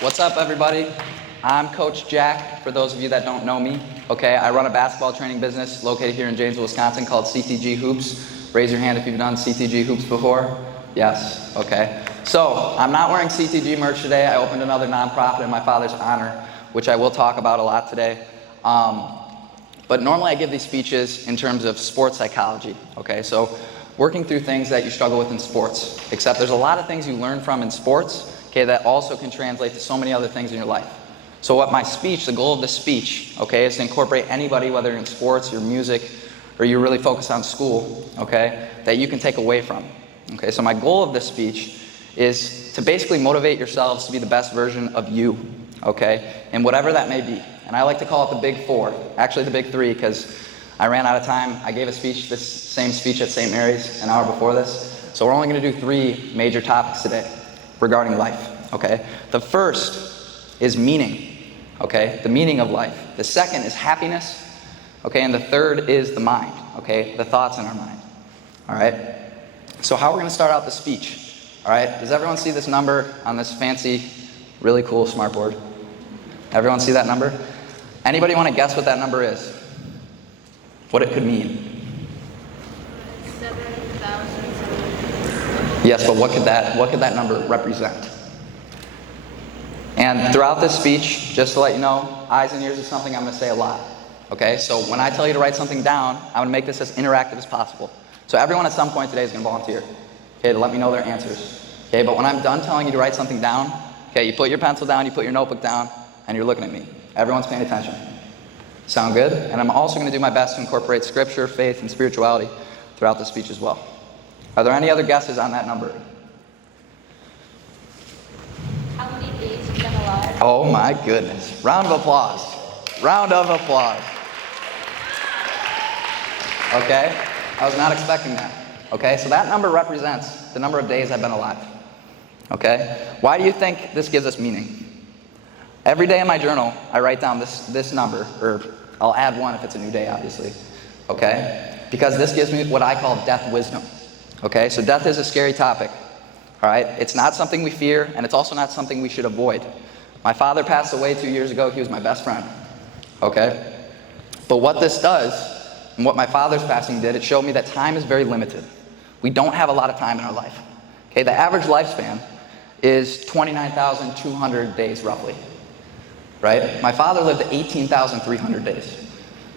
What's up, everybody? I'm Coach Jack, for those of you that don't know me. Okay, I run a basketball training business located here in Janesville, Wisconsin called CTG Hoops. Raise your hand if you've done CTG Hoops before. Yes, okay. So, I'm not wearing CTG merch today. I opened another nonprofit in my father's honor, which I will talk about a lot today. But normally I give these speeches in terms of sports psychology, okay? So, working through things that you struggle with in sports, except there's a lot of things you learn from in sports, okay, that also can translate to so many other things in your life. So what my speech, the goal of the speech, okay, is to incorporate anybody, whether in sports, your music, or you're really focused on school, okay, that you can take away from. Okay, so my goal of this speech is to basically motivate yourselves to be the best version of you, okay, and whatever that may be. And I like to call it the big four, actually the big three, because I ran out of time. I gave a speech, this same speech at St. Mary's an hour before this. So we're only going to do 3 major topics today regarding life, okay? The first is meaning, okay? The meaning of life. The second is happiness, okay? And the third is the mind, okay? The thoughts in our mind, all right? So how we're going to start out the speech, all right? Does everyone see this number on this fancy, really cool smartboard? Everyone see that number? Anybody want to guess what that number is? What it could mean? 7,000. Yes, but what could that number represent? And throughout this speech, just to let you know, eyes and ears is something I'm going to say a lot. Okay, so when I tell you to write something down, I'm going to make this as interactive as possible. So everyone at some point today is going to volunteer, okay, to let me know their answers. Okay, but when I'm done telling you to write something down, okay, you put your pencil down, you put your notebook down, and you're looking at me. Everyone's paying attention. Sound good? And I'm also going to do my best to incorporate scripture, faith, and spirituality throughout the speech as well. Are there any other guesses on that number? How many days you've been alive? Oh my goodness. Round of applause. Round of applause. Okay? I was not expecting that. Okay? So that number represents the number of days I've been alive. Okay? Why do you think this gives us meaning? Every day in my journal, I write down this number, or I'll add 1 if it's a new day, obviously. Okay? Because this gives me what I call death wisdom. Okay? So death is a scary topic. All right? It's not something we fear, and it's also not something we should avoid. My father passed away 2 years ago. He was my best friend. Okay? But what this does, and what my father's passing did, it showed me that time is very limited. We don't have a lot of time in our life. Okay? The average lifespan is 29,200 days, roughly. Right? My father lived 18,300 days.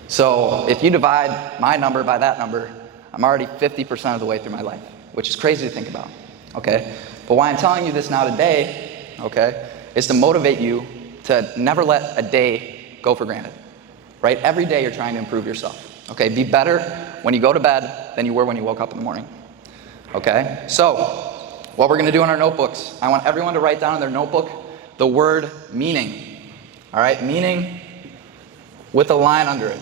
So if you divide my number by that number, I'm already 50% of the way through my life, which is crazy to think about. Okay? But why I'm telling you this now today, okay, is to motivate you to never let a day go for granted. Right? Every day you're trying to improve yourself. Okay? Be better when you go to bed than you were when you woke up in the morning. Okay? So, what we're going to do in our notebooks, I want everyone to write down in their notebook the word meaning. All right? Meaning with a line under it.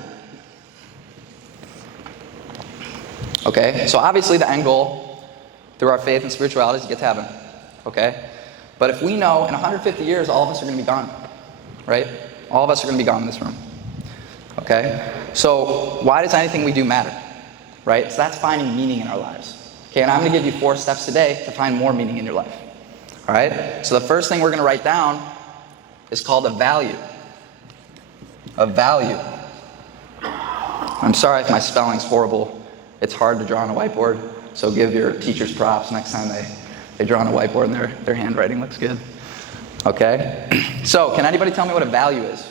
Okay? So obviously the end goal through our faith and spirituality is to get to heaven. Okay? But if we know in 150 years all of us are going to be gone, right? All of us are going to be gone in this room. Okay? So why does anything we do matter? Right? So that's finding meaning in our lives. Okay? And I'm going to give you 4 steps today to find more meaning in your life. All right? So the first thing we're going to write down is called a value. A value. I'm sorry if my spelling's horrible. It's hard to draw on a whiteboard, so give your teachers props next time they draw on a whiteboard and their handwriting looks good. Okay? So, can anybody tell me what a value is?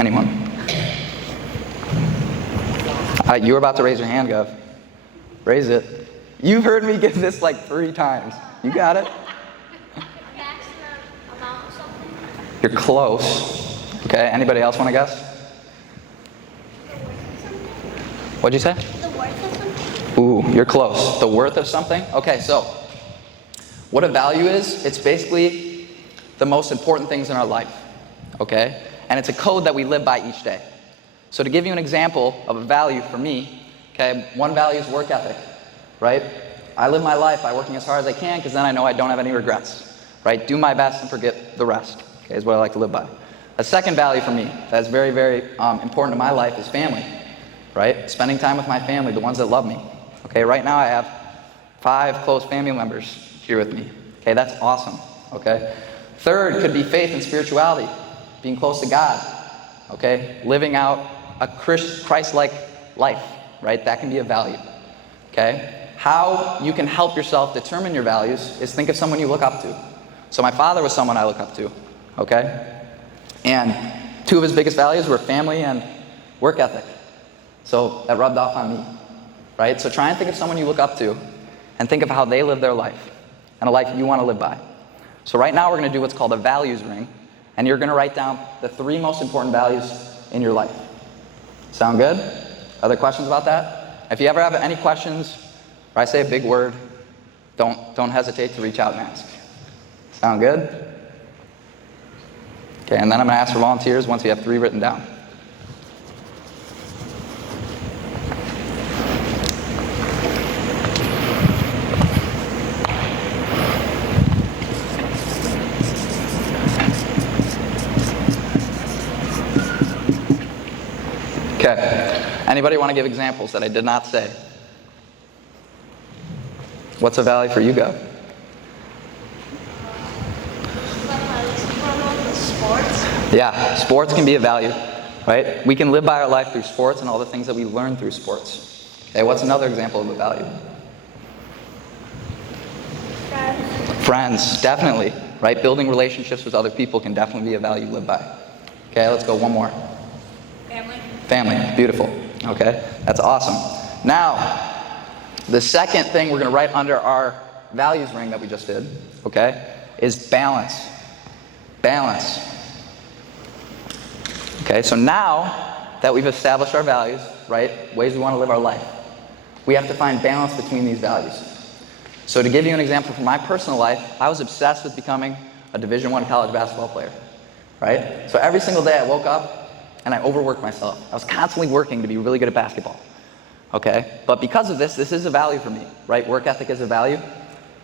Anyone? You were about to raise your hand, Gov. Raise it. You've heard me give this like 3 times. You got it? Maximum amount of something? You're close. Okay, anybody else want to guess? What'd you say? The worth of something? Ooh, you're close. The worth of something? Okay, so what a value is, it's basically the most important things in our life. Okay? And it's a code that we live by each day. So to give you an example of a value for me, okay, one value is work ethic, right? I live my life by working as hard as I can because then I know I don't have any regrets, right? Do my best and forget the rest, okay, is what I like to live by. A second value for me that's very, very important to my life is family. Right? Spending time with my family, the ones that love me. Okay, right now I have 5 close family members here with me. Okay, Okay, that's awesome. Okay. Third could be faith and spirituality, being close to God. Okay, living out a Christ-like life, right? That can be a value. Okay. How you can help yourself determine your values is think of someone you look up to. So my father was someone I look up to. Okay, and two of his biggest values were family and work ethic. So that rubbed off on me, right? So try and think of someone you look up to and think of how they live their life and a life you want to live by. So right now we're going to do what's called a values ring, and you're going to write down the 3 most important values in your life. Sound good? Other questions about that? If you ever have any questions, or I say a big word, don't hesitate to reach out and ask. Sound good? Okay, and then I'm going to ask for volunteers once we have 3 written down. Okay. Anybody want to give examples that I did not say? What's a value for you, Gov? Sports. Yeah, sports can be a value, right? We can live by our life through sports and all the things that we learn through sports. Okay, what's another example of a value? Friends, definitely, right? Building relationships with other people can definitely be a value to live by. Okay, let's go one more. Family, beautiful. Okay, that's awesome. Now, the second thing we're going to write under our values ring that we just did, okay, is balance. Balance. Okay, so now that we've established our values, right, ways we want to live our life, we have to find balance between these values. So to give you an example from my personal life, I was obsessed with becoming a Division I college basketball player, right? So every single day I woke up and I overworked myself. I was constantly working to be really good at basketball, okay? But because of this is a value for me, right? Work ethic is a value,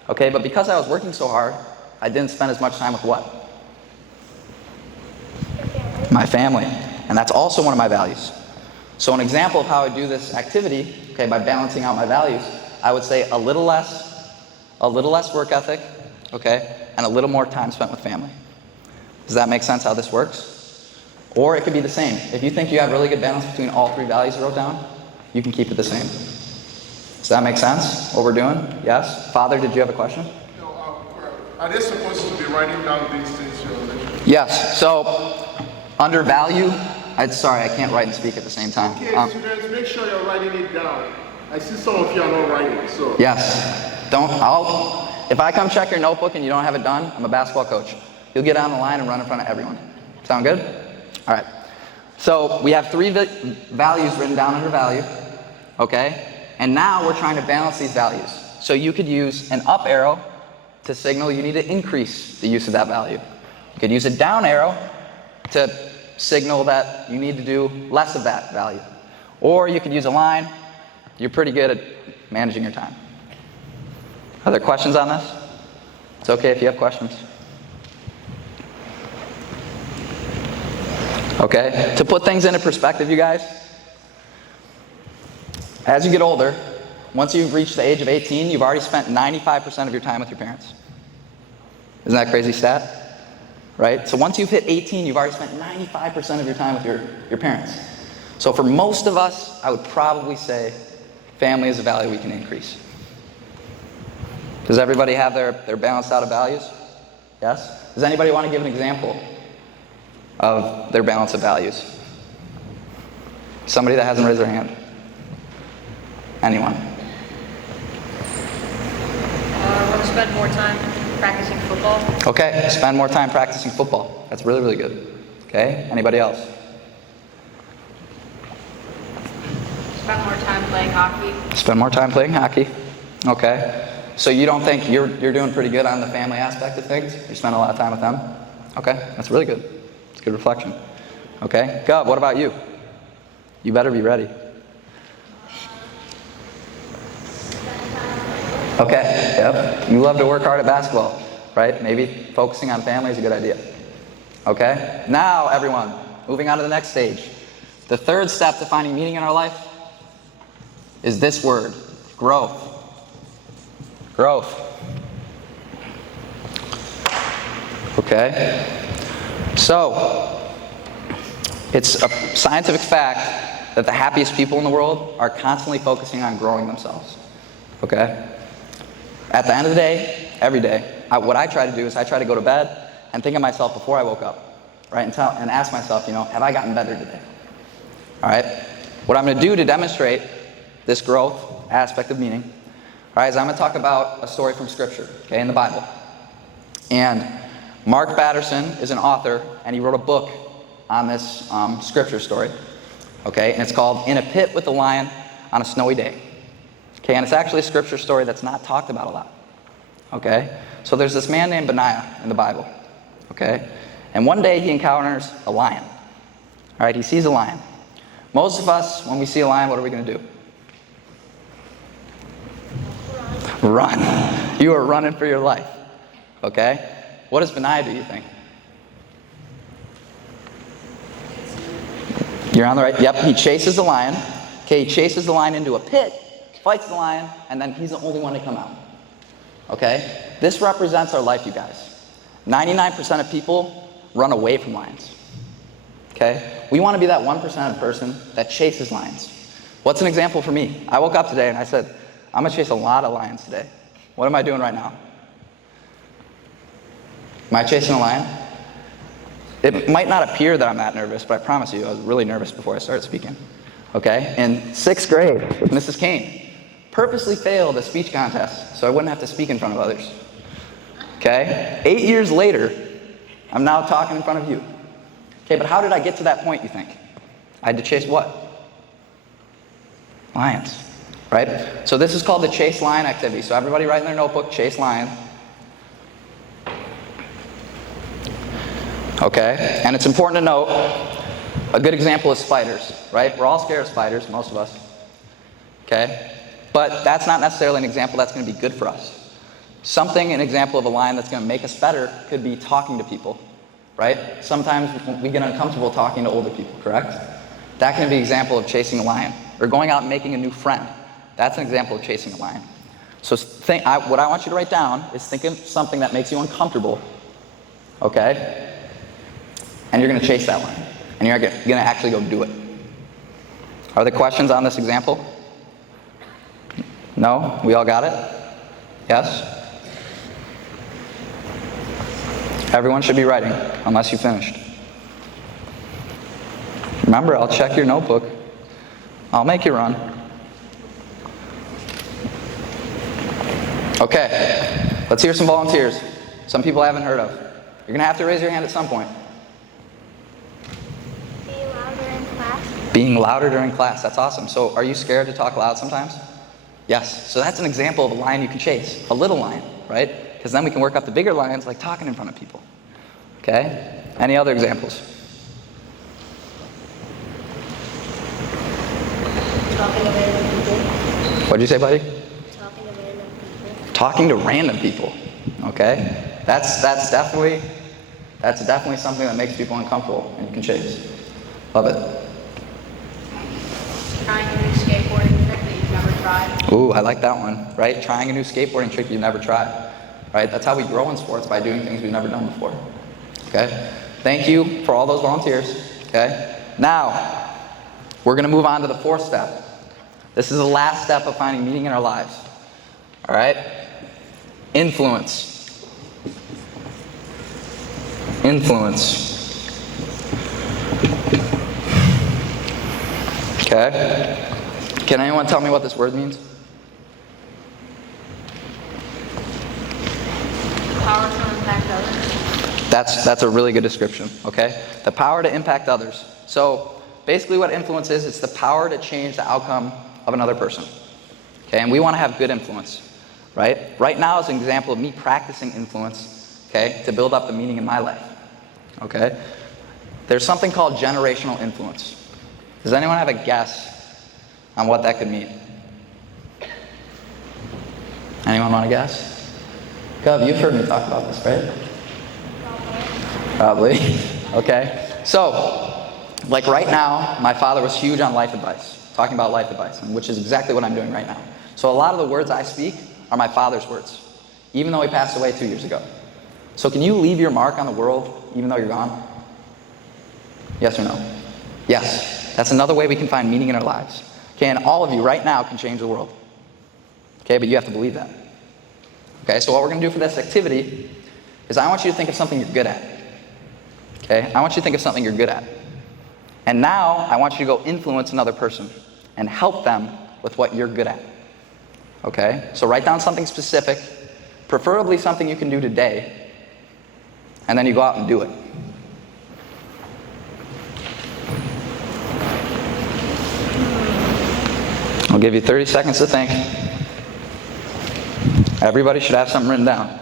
okay? But because I was working so hard, I didn't spend as much time with what? My family. And that's also one of my values. So an example of how I do this activity, okay, by balancing out my values, I would say a little less work ethic, okay, and a little more time spent with family. Does that make sense how this works? Or it could be the same. If you think you have really good balance between all 3 values you wrote down, you can keep it the same. Does that make sense, what we're doing? Yes? Father, did you have a question? No, are they supposed to be writing down these things you're mentioning? Yes. So, under value, sorry, I can't write and speak at the same time. Okay, students, make sure you're writing it down. I see some of you are not writing, so. Yes. If I come check your notebook and you don't have it done, I'm a basketball coach. You'll get on the line and run in front of everyone. Sound good? All right. So we have 3 values written down under value, okay? And now we're trying to balance these values. So you could use an up arrow to signal you need to increase the use of that value. You could use a down arrow to signal that you need to do less of that value. Or you could use a line. You're pretty good at managing your time. Other questions on this? It's okay if you have questions. Okay, to put things into perspective, you guys, as you get older, once you've reached the age of 18, you've already spent 95% of your time with your parents. Isn't that a crazy stat? Right? So once you've hit 18, you've already spent 95% of your time with your parents. So for most of us, I would probably say family is a value we can increase. Does everybody have their balanced out of values? Yes? Does anybody want to give an example of their balance of values? Somebody that hasn't raised their hand. Anyone? I want to spend more time practicing football. Okay, spend more time practicing football. That's really, really good. Okay, anybody else? Spend more time playing hockey. Spend more time playing hockey. Okay. So you don't think you're doing pretty good on the family aspect of things? You spend a lot of time with them? Okay, that's really good. It's good reflection. Okay, Gov, what about you? You better be ready. Okay, yep. You love to work hard at basketball, right? Maybe focusing on family is a good idea. Okay, now everyone, moving on to the next stage. The third step to finding meaning in our life is this word, growth. Growth. Okay? So, it's a scientific fact that the happiest people in the world are constantly focusing on growing themselves. Okay? At the end of the day, every day, what I try to do is I try to go to bed and think of myself before I woke up, right? And ask myself, have I gotten better today? All right? What I'm going to do to demonstrate this growth aspect of meaning, all right, is I'm going to talk about a story from Scripture, okay, in the Bible. And Mark Batterson is an author, and he wrote a book on this Scripture story, okay? And it's called In a Pit with a Lion on a Snowy Day. Okay, and it's actually a Scripture story that's not talked about a lot. Okay? So there's this man named Benaiah in the Bible. Okay? And one day he encounters a lion. All right, he sees a lion. Most of us, when we see a lion, what are we going to do? Run. You are running for your life. Okay? What does Benaiah do, you think? You're on the right. Yep, he chases the lion. Okay, he chases the lion into a pit, fights the lion, and then he's the only one to come out. Okay? This represents our life, you guys. 99% of people run away from lions. Okay? We want to be that 1% of person that chases lions. What's an example for me? I woke up today and I said, I'm going to chase a lot of lions today. What am I doing right now? Am I chasing a lion? It might not appear that I'm that nervous, but I promise you I was really nervous before I started speaking. Okay? In 6th grade, Mrs. Kane purposely failed a speech contest so I wouldn't have to speak in front of others. Okay? 8 years later, I'm now talking in front of you. Okay, but how did I get to that point, you think? I had to chase what? Lions. Right? So this is called the chase lion activity. So everybody write in their notebook, chase lion. Okay? And it's important to note, a good example is spiders, right? We're all scared of spiders, most of us. Okay? But that's not necessarily an example that's going to be good for us. An example of a lion that's going to make us better could be talking to people, right? Sometimes we get uncomfortable talking to older people, correct? That can be an example of chasing a lion. Or going out and making a new friend. That's an example of chasing a lion. So what I want you to write down is think of something that makes you uncomfortable, okay? And you're going to chase that lion. And you're going to actually go do it. Are there questions on this example? No? We all got it? Yes? Everyone should be writing, unless you finished. Remember, I'll check your notebook. I'll make you run. Okay, let's hear some volunteers. Some people I haven't heard of. You're going to have to raise your hand at some point. Being louder in class. Being louder during class, that's awesome. So are you scared to talk loud sometimes? Yes, so that's an example of a lion you can chase. A little lion, right? Because then we can work up the bigger lions like talking in front of people. Okay? Any other examples? Talking to random people. What'd you say, buddy? Talking to random people. Talking to random people. Okay? That's definitely something that makes people uncomfortable and you can chase. Love it. Trying a new skateboarding trick that you've never tried. Ooh, I like that one, right? Trying a new skateboarding trick you've never tried, right? That's how we grow in sports, by doing things we've never done before, okay? Thank you for all those volunteers, okay? Now, we're going to move on to the 4th step. This is the last step of finding meaning in our lives, all right? Influence. Influence. Okay? Can anyone tell me what this word means? Power to impact others. That's a really good description, okay? The power to impact others. So basically what influence is, it's the power to change the outcome of another person. Okay, and we want to have good influence, right? Right now is an example of me practicing influence, okay, to build up the meaning in my life, okay? There's something called generational influence. Does anyone have a guess on what that could mean? Anyone want to guess? Gov, you've heard me talk about this, right? Probably. Okay. So, like right now, my father was huge on life advice, talking about life advice, which is exactly what I'm doing right now. So a lot of the words I speak are my father's words, even though he passed away 2 years ago. So can you leave your mark on the world even though you're gone? Yes or no? Yes. That's another way we can find meaning in our lives. Okay, and all of you right now can change the world. Okay, but you have to believe that. Okay, so what we're going to do for this activity is I want you to think of something you're good at. Okay, I want you to think of something you're good at. And now I want you to go influence another person and help them with what you're good at. Okay, so write down something specific, preferably something you can do today, and then you go out and do it. I'll give you 30 seconds to think. Everybody should have something written down.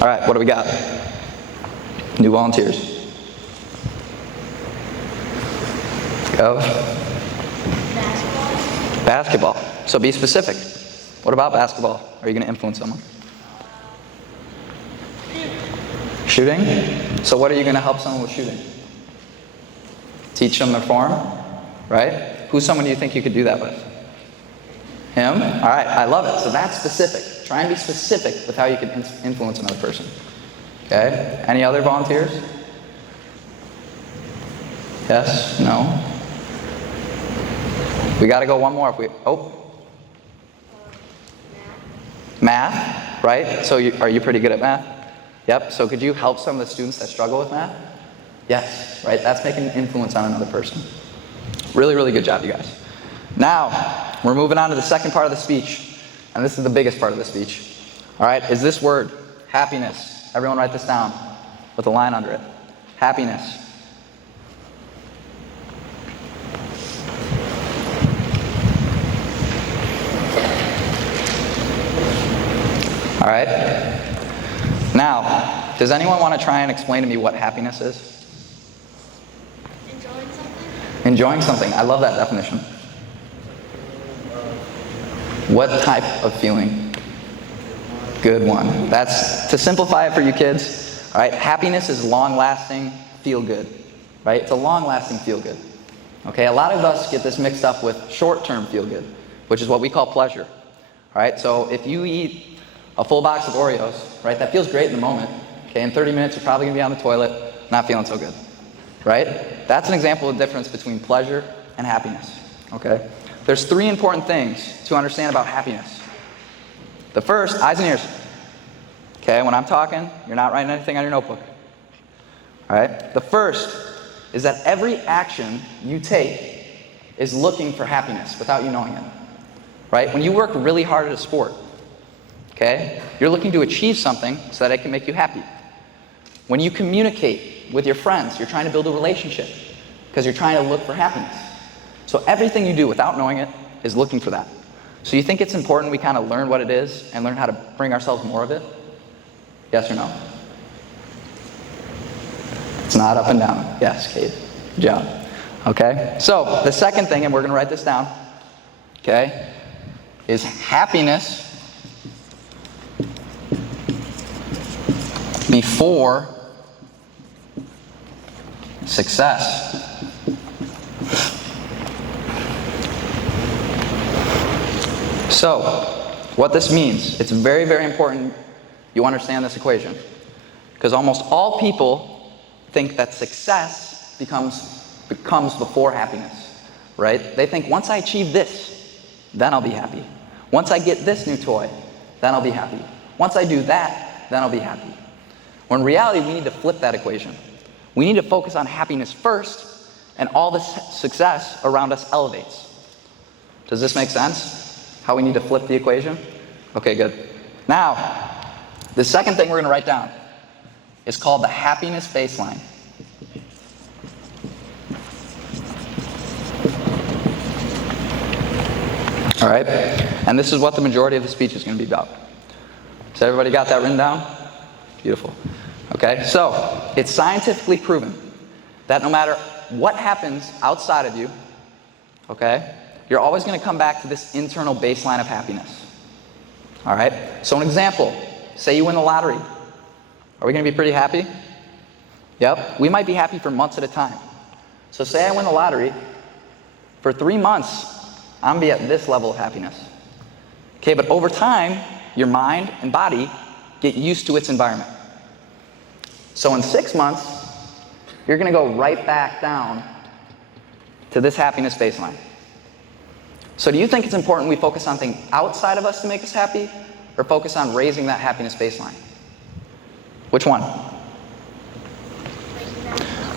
All right, what do we got? New volunteers. Go. Basketball. So be specific. What about basketball? Are you going to influence someone? Shooting? So what are you going to help someone with shooting? Teach them their form? Right? Who's someone you think you could do that with? Him? All right, I love it. So that's specific. Try and be specific with how you can influence another person. Okay? Any other volunteers? Yes? No? We got to go one more. Math, right? So are you pretty good at math? Yep. So could you help some of the students that struggle with math? Yes, right? That's making an influence on another person. Really, really good job, you guys. Now, we're moving on to the second part of the speech, and this is the biggest part of the speech. All right, is this word, happiness. Everyone write this down with a line under it. Happiness. All right. Now, does anyone want to try and explain to me what happiness is? Enjoying something? Enjoying something. I love that definition. What type of feeling? Good one. That's, to simplify it for you kids, all right, happiness is long-lasting feel-good, right? It's a long-lasting feel-good. Okay, a lot of us get this mixed up with short-term feel-good, which is what we call pleasure. All right, so if you eat a full box of Oreos, right, that feels great in the moment. Okay, in 30 minutes, you're probably going to be on the toilet, not feeling so good, right? That's an example of the difference between pleasure and happiness, okay? There's three important things to understand about happiness. The first, eyes and ears. Okay, when I'm talking, you're not writing anything on your notebook. All right? The first is that every action you take is looking for happiness without you knowing it. Right? When you work really hard at a sport, okay, you're looking to achieve something so that it can make you happy. When you communicate with your friends, you're trying to build a relationship because you're trying to look for happiness. So everything you do without knowing it is looking for that. So you think it's important we kind of learn what it is and learn how to bring ourselves more of it? Yes or no? It's not up and down. Yes, Kate. Good job. Okay? So the second thing, and we're going to write this down, okay, is happiness before success. So, what this means, it's very, very important you understand this equation. Because almost all people think that success becomes before happiness, right? They think once I achieve this, then I'll be happy. Once I get this new toy, then I'll be happy. Once I do that, then I'll be happy. When in reality, we need to flip that equation. We need to focus on happiness first, and all the success around us elevates. Does this make sense? How we need to flip the equation? Okay, good. Now, the second thing we're going to write down is called the happiness baseline. All right? And this is what the majority of the speech is going to be about. Has everybody got that written down? Beautiful. Okay, so it's scientifically proven that no matter what happens outside of you, okay, you're always going to come back to this internal baseline of happiness. All right? So an example, say you win the lottery. Are we going to be pretty happy? Yep. We might be happy for months at a time. So say I win the lottery. For 3 months, I'm going to be at this level of happiness. Okay, but over time, your mind and body get used to its environment. So in 6 months, you're going to go right back down to this happiness baseline. So do you think it's important we focus on things outside of us to make us happy, or focus on raising that happiness baseline? Which one?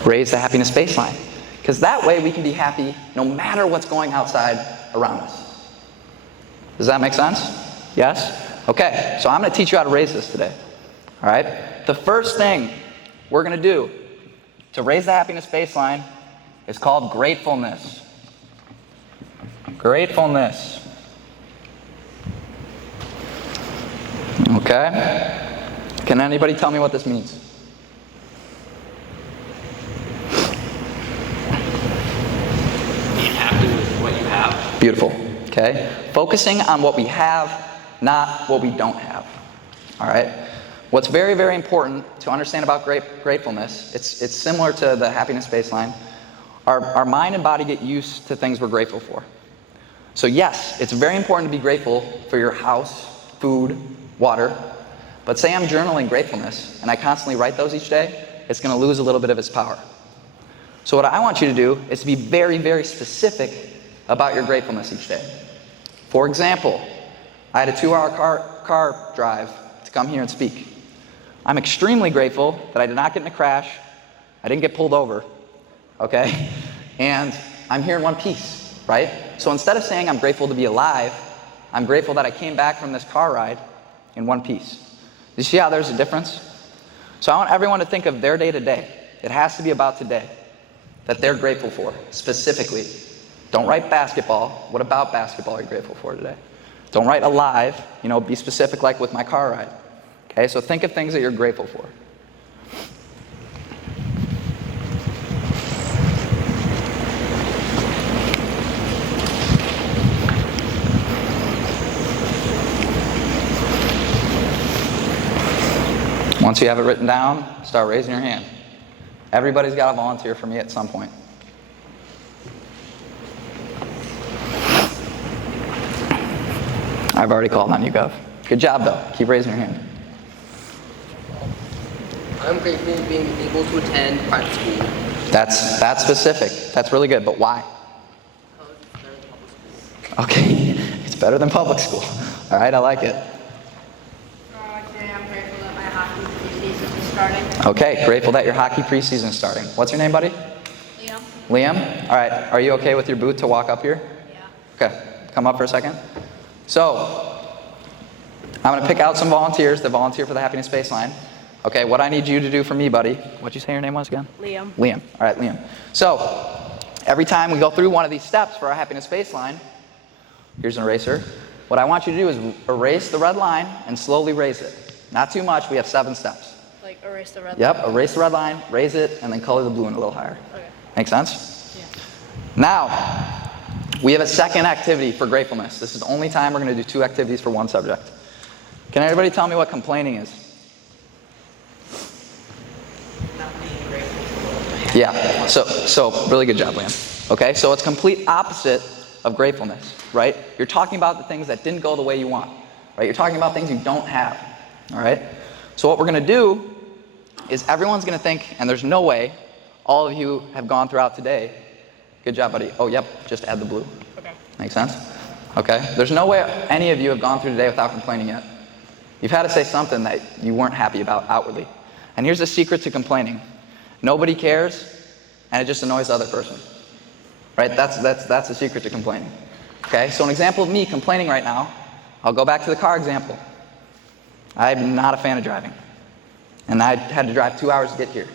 Raise the happiness baseline. Because that way we can be happy no matter what's going outside around us. Does that make sense? Yes? Okay, so I'm going to teach you how to raise this today. All right? The first thing we're going to do to raise the happiness baseline is called gratefulness. Gratefulness. Okay? Can anybody tell me what this means? Being happy with what you have. Beautiful. Okay? Focusing on what we have, not what we don't have. All right? What's very, very important to understand about gratefulness, it's similar to the happiness baseline. Our mind and body get used to things we're grateful for. So yes, it's very important to be grateful for your house, food, water. But say I'm journaling gratefulness, and I constantly write those each day, it's going to lose a little bit of its power. So what I want you to do is to be very, very specific about your gratefulness each day. For example, I had a 2-hour car drive to come here and speak. I'm extremely grateful that I did not get in a crash. I didn't get pulled over. Okay? And I'm here in one piece, right? So instead of saying I'm grateful to be alive, I'm grateful that I came back from this car ride in one piece. You see how there's a difference? So I want everyone to think of their day to day. It has to be about today that they're grateful for, specifically. Don't write basketball. What about basketball are you grateful for today? Don't write alive. Be specific, like with my car ride. Okay, so think of things that you're grateful for. Once you have it written down, start raising your hand. Everybody's got to volunteer for me at some point. I've already called on you, Gov. Good job, though. Keep raising your hand. I'm grateful for being able to attend private school. That's specific. That's really good, but why? Okay, it's better than public school. All right, I like it. Today I'm grateful that my hockey preseason is starting. Okay, grateful that your hockey preseason is starting. What's your name, buddy? Liam? Liam? All right, are you okay with your boot to walk up here? Yeah. Okay, come up for a second. So, I'm going to pick out some volunteers that volunteer for the happiness baseline. Okay, what I need you to do for me, buddy. What'd you say your name was again? Liam. Liam. All right, Liam. So, every time we go through one of these steps for our happiness baseline, here's an eraser. What I want you to do is erase the red line and slowly raise it. Not too much. We have 7 steps. Like erase the red Yep, erase the red line, raise it, and then color the blue in a little higher. Okay. Make sense? Yeah. Now, we have a second activity for gratefulness. This is the only time we're going to do 2 activities for one subject. Can everybody tell me what complaining is? Not being grateful for what I have. Yeah, so really good job, Liam. Okay, so it's complete opposite of gratefulness, right? You're talking about the things that didn't go the way you want, right? You're talking about things you don't have, all right? So what we're going to do is everyone's going to think, and there's no way all of you have gone throughout today. Good job, buddy. Oh, yep, just add the blue. Okay. Make sense? Okay, there's no way any of you have gone through today without complaining yet. You've had to say something that you weren't happy about outwardly. And here's the secret to complaining. Nobody cares, and it just annoys the other person. Right? That's the secret to complaining. Okay? So an example of me complaining right now, I'll go back to the car example. I'm not a fan of driving. And I had to drive 2 hours to get here.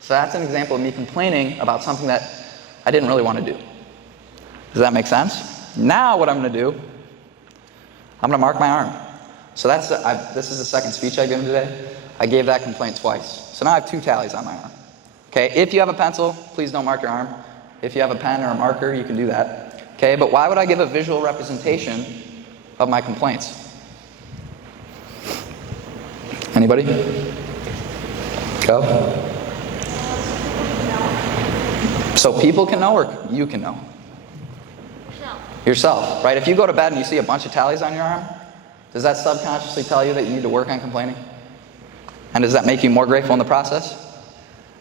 So that's an example of me complaining about something that I didn't really want to do. Does that make sense? Now what I'm going to do, I'm going to mark my arm. So this is the second speech I've given today. I gave that complaint twice. So now I have 2 tallies on my arm. Okay, if you have a pencil, please don't mark your arm. If you have a pen or a marker, you can do that. Okay, but why would I give a visual representation of my complaints? Anybody? Go. So people can know or you can know? Yourself, right? If you go to bed and you see a bunch of tallies on your arm, does that subconsciously tell you that you need to work on complaining? And does that make you more grateful in the process?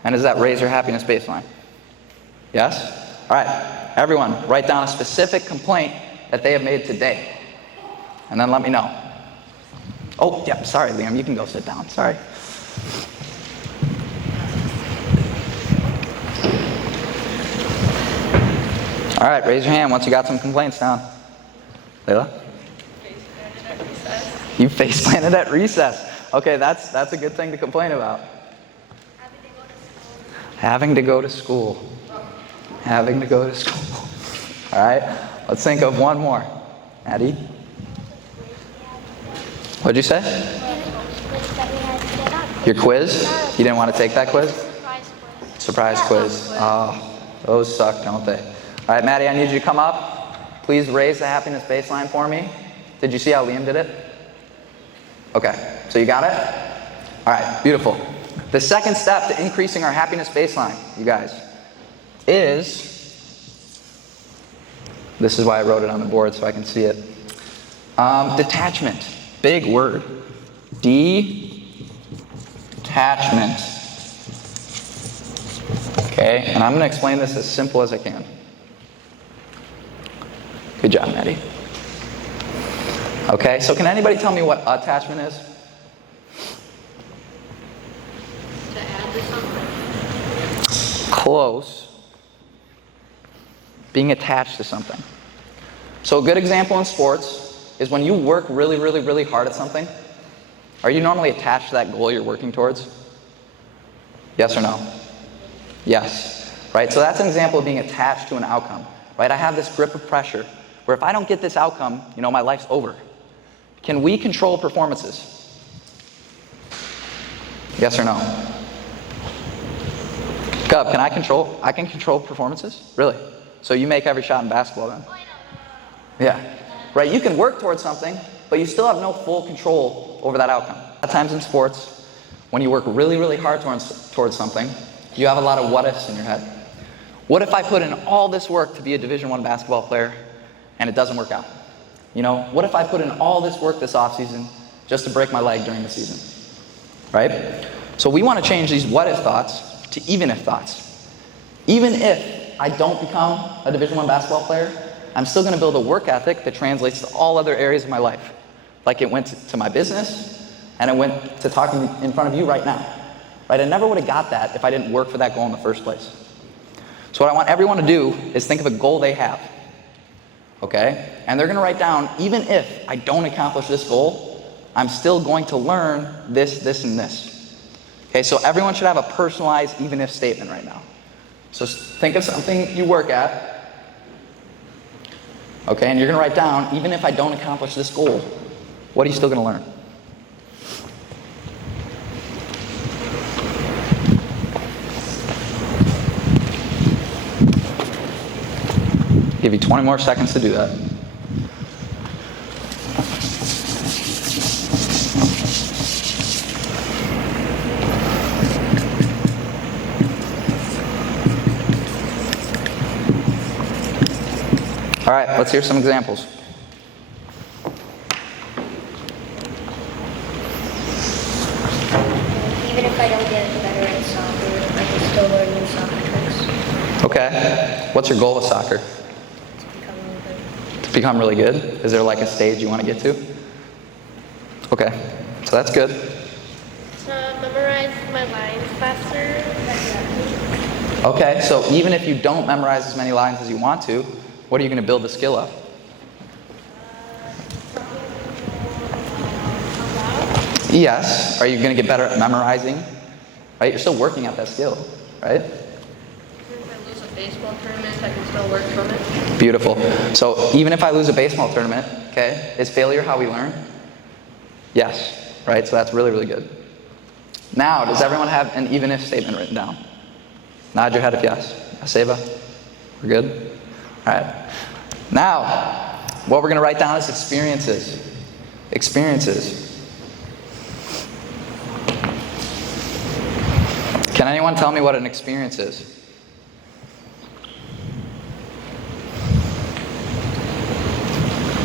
And does that raise your happiness baseline? Yes? All right, everyone, write down a specific complaint that they have made today. And then let me know. Oh, yeah, sorry, Liam, you can go sit down. Sorry. All right, raise your hand once you got some complaints down. Layla? You face planted at recess. Okay, that's a good thing to complain about. Having to go to school. Having to go to school. All right, let's think of one more. Addie? What'd you say? Your quiz? You didn't want to take that quiz? Surprise quiz. Oh, those suck, don't they? All right, Maddie, I need you to come up. Please raise the happiness baseline for me. Did you see how Liam did it? Okay, so you got it? All right, beautiful. The second step to increasing our happiness baseline, you guys, is, this is why I wrote it on the board so I can see it. Detachment, big word. Detachment. Okay, and I'm going to explain this as simple as I can. Good job, Maddie. Okay, so can anybody tell me what attachment is? To add to something. Close. Being attached to something. So a good example in sports is when you work really, really, really hard at something, are you normally attached to that goal you're working towards? Yes or no? Yes. Right? So that's an example of being attached to an outcome. Right? I have this grip of pressure where if I don't get this outcome, my life's over. Can we control performances? Yes or no? Gov, can I control? I can control performances? Really? So you make every shot in basketball then? Yeah. Right, you can work towards something, but you still have no full control over that outcome. A lot of times in sports, when you work really, really hard towards something, you have a lot of what ifs in your head. What if I put in all this work to be a Division I basketball player and it doesn't work out? What if I put in all this work this offseason just to break my leg during the season? Right? So we want to change these what if thoughts to even if thoughts. Even if I don't become a Division I basketball player, I'm still going to build a work ethic that translates to all other areas of my life. Like it went to my business, and it went to talking in front of you right now. Right? I never would have got that if I didn't work for that goal in the first place. So what I want everyone to do is think of a goal they have. Okay? And they're going to write down, even if I don't accomplish this goal, I'm still going to learn this, this, and this. Okay, so everyone should have a personalized even if statement right now. So think of something you work at. Okay, and you're going to write down, even if I don't accomplish this goal, what are you still going to learn? Give you 20 more seconds to do that. All right, let's hear some examples. Even if I don't get better at soccer, I can still learn new soccer tricks. Okay, what's your goal with soccer? To become really good. To become really good? Is there like a stage you want to get to? Okay, so that's good. To memorize my lines faster. Okay, so even if you don't memorize as many lines as you want to, what are you going to build the skill of? Yes. Are you going to get better at memorizing? Right? You're still working at that skill, right? If I lose a baseball tournament, I can still work from it. Beautiful. So even if I lose a baseball tournament, okay, is failure how we learn? Yes. Right? So that's really, really good. Now, does everyone have an even if statement written down? Nod your head if yes. Aseva? We're good? All right. Now, what we're going to write down is experiences. Experiences. Can anyone tell me what an experience is?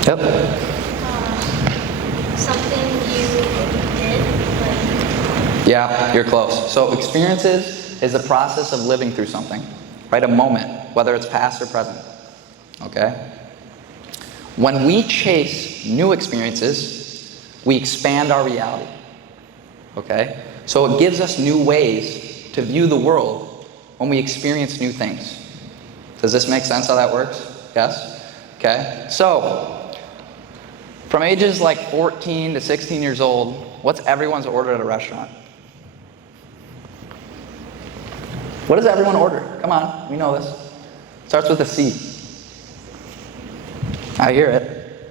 Yep. Something you did, but Yeah, you're close. So experiences is a process of living through something, right? A moment, whether it's past or present. Okay? When we chase new experiences, we expand our reality. Okay? So it gives us new ways to view the world when we experience new things. Does this make sense how that works? Yes? Okay? So, from ages like 14 to 16 years old, what's everyone's order at a restaurant? What does everyone order? Come on, we know this. Starts with a C. I hear it.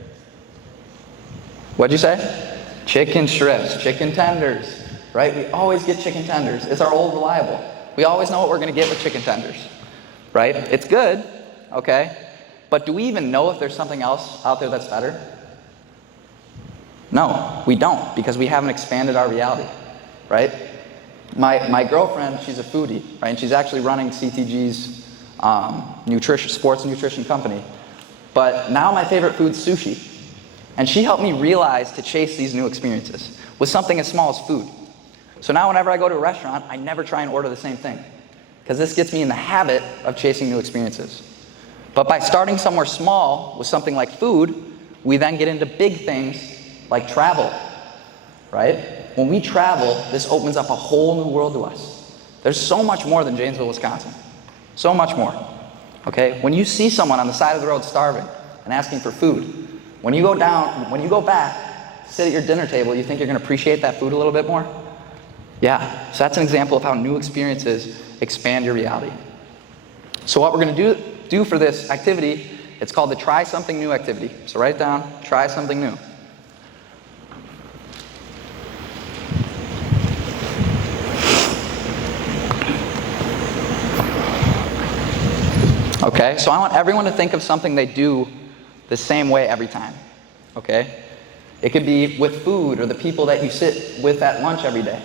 What'd you say? Chicken strips, chicken tenders, right? We always get chicken tenders. It's our old reliable. We always know what we're going to get with chicken tenders, right? It's good, okay? But do we even know if there's something else out there that's better? No, we don't, because we haven't expanded our reality, right? My girlfriend, she's a foodie, right? And she's actually running CTG's sports nutrition company. But now my favorite food's sushi. And she helped me realize to chase these new experiences with something as small as food. So now whenever I go to a restaurant, I never try and order the same thing, because this gets me in the habit of chasing new experiences. But by starting somewhere small with something like food, we then get into big things like travel, right? When we travel, this opens up a whole new world to us. There's so much more than Janesville, Wisconsin. So much more. Okay? When you see someone on the side of the road starving and asking for food, when you go back, sit at your dinner table, you think you're going to appreciate that food a little bit more? Yeah. So that's an example of how new experiences expand your reality. So what we're going to do for this activity, it's called the Try Something New activity. So write it down, try something new. Okay, so I want everyone to think of something they do the same way every time. Okay? It could be with food or the people that you sit with at lunch every day.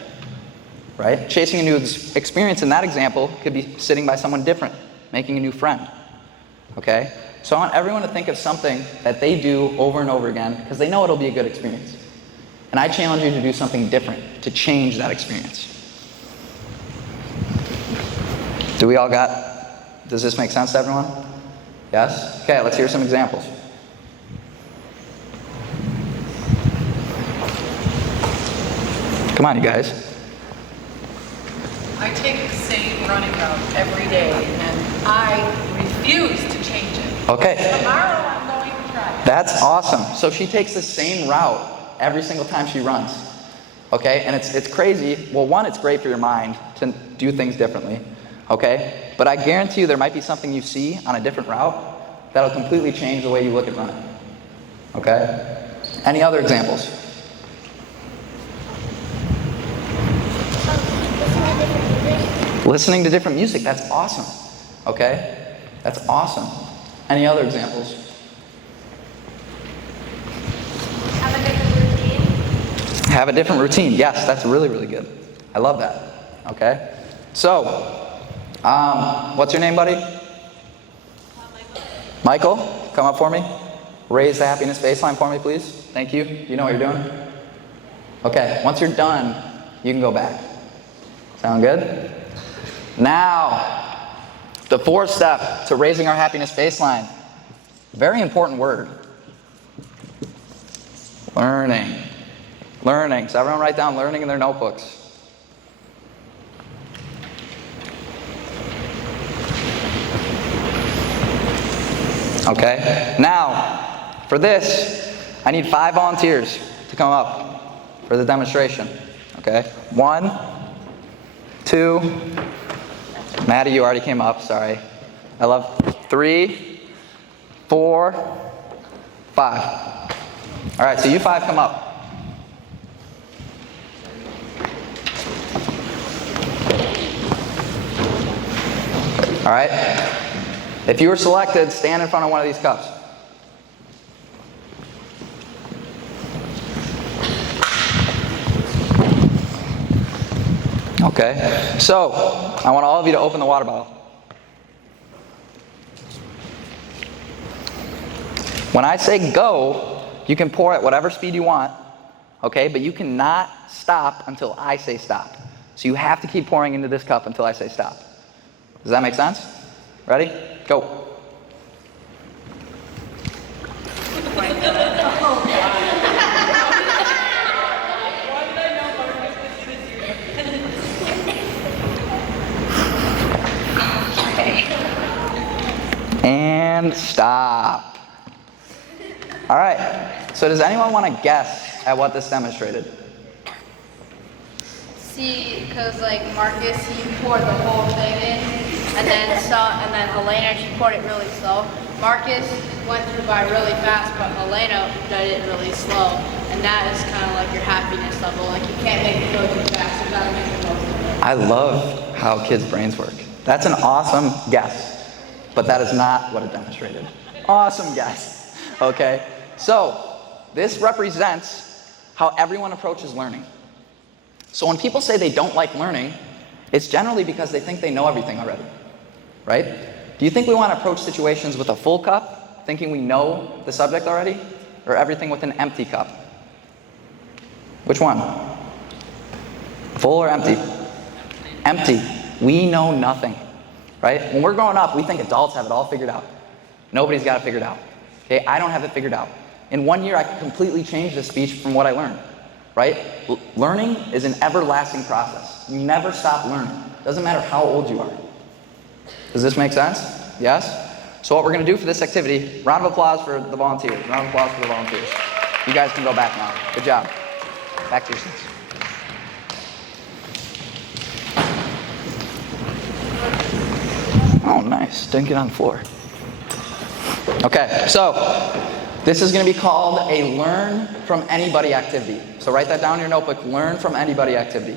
Right? Chasing a new experience in that example could be sitting by someone different, making a new friend. Okay? So I want everyone to think of something that they do over and over again because they know it'll be a good experience. And I challenge you to do something different to change that experience. Does this make sense to everyone? Yes? Okay, let's hear some examples. Come on, you guys. I take the same running route every day, and I refuse to change it. Okay. Tomorrow I'm going to try it. That's awesome. So she takes the same route every single time she runs. Okay? And it's crazy. Well, one, it's great for your mind to do things differently. Okay? But I guarantee you there might be something you see on a different route that'll completely change the way you look at running. Okay? Any other examples? Listening to different music, that's awesome. Okay? That's awesome. Any other examples? have a different routine. Have a different routine. Yes, that's really, really good. I love that. Okay? So, what's your name, buddy? Michael, come up for me. Raise the happiness baseline for me, please. Thank you. You know what you're doing? Okay, once you're done, you can go back. Sound good? Now, the fourth step to raising our happiness baseline. Very important word. Learning. Learning. So everyone write down learning in their notebooks. Okay? Now, for this, I need 5 volunteers to come up for the demonstration. Okay? 1, 2, Maddie, you already came up, sorry. I love 3, 4, 5. All right, so you 5 come up. All right? If you were selected, stand in front of one of these cups. Okay, so I want all of you to open the water bottle. When I say go, you can pour at whatever speed you want, okay, but you cannot stop until I say stop. So you have to keep pouring into this cup until I say stop. Does that make sense? Ready? Go. And stop. All right, so does anyone want to guess at what this demonstrated? See, because like Marcus, he poured the whole thing in, and then Helena, she poured it really slow. Marcus went through by really fast, but Helena did it really slow, and that is kind of like your happiness level. Like you can't make it go too fast, you gotta make the most of it. I love how kids' brains work. That's an awesome guess, but that is not what it demonstrated. Awesome guess, okay? So, this represents how everyone approaches learning. So when people say they don't like learning, it's generally because they think they know everything already, right? Do you think we want to approach situations with a full cup, thinking we know the subject already, or everything with an empty cup? Which one? Full or empty? Empty. We know nothing, right? When we're growing up, we think adults have it all figured out. Nobody's got it figured out. Okay, I don't have it figured out. In 1 year, I could completely change the speech from what I learned, right? Learning is an everlasting process. You never stop learning. Doesn't matter how old you are. Does this make sense? Yes? So what we're going to do for this activity, round of applause for the volunteers. Round of applause for the volunteers. You guys can go back now. Good job. Back to your seats. Oh, nice. Didn't get on the floor. Okay, so this is going to be called a learn from anybody activity. So write that down in your notebook, learn from anybody activity.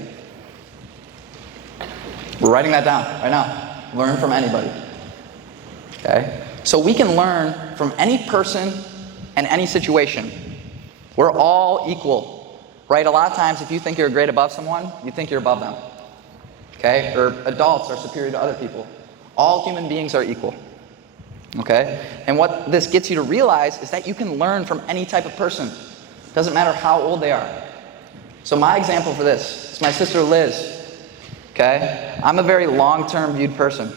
We're writing that down right now. Learn from anybody. Okay? So we can learn from any person and any situation. We're all equal. Right? A lot of times if you think you're a grade above someone, you think you're above them. Okay? Or adults are superior to other people. All human beings are equal. Okay? And what this gets you to realize is that you can learn from any type of person. Doesn't matter how old they are. So my example for this is my sister Liz. Okay? I'm a very long-term viewed person.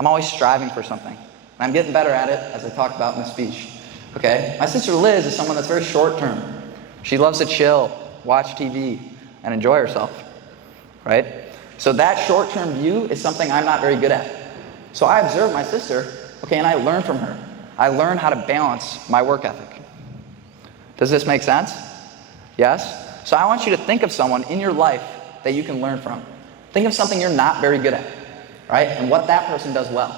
I'm always striving for something. And I'm getting better at it, as I talked about in the speech. Okay? My sister Liz is someone that's very short-term. She loves to chill, watch TV, and enjoy herself. Right? So that short-term view is something I'm not very good at. So I observe my sister, okay, and I learn from her. I learn how to balance my work ethic. Does this make sense? Yes? So I want you to think of someone in your life that you can learn from. Think of something you're not very good at, right? And what that person does well,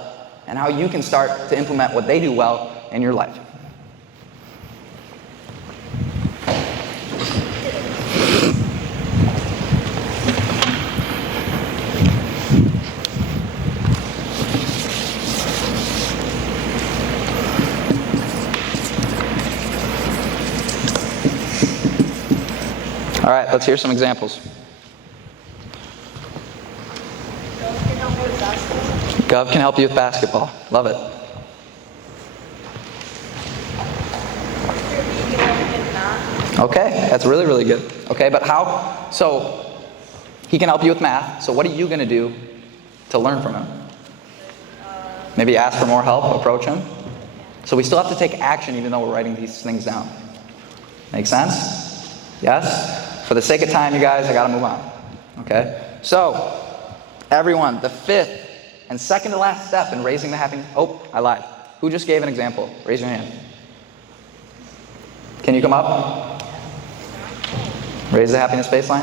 and how you can start to implement what they do well in your life. All right, let's hear some examples. Gov can help you with basketball. Love it. Okay, that's really, really good. Okay, but how? So, he can help you with math. So what are you going to do to learn from him? Maybe ask for more help, approach him. So we still have to take action even though we're writing these things down. Make sense? Yes? For the sake of time, you guys, I got to move on. Okay? So, everyone, the fifth and second to last step in raising the happiness... Oh, I lied. Who just gave an example? Raise your hand. Can you come up? Raise the happiness baseline.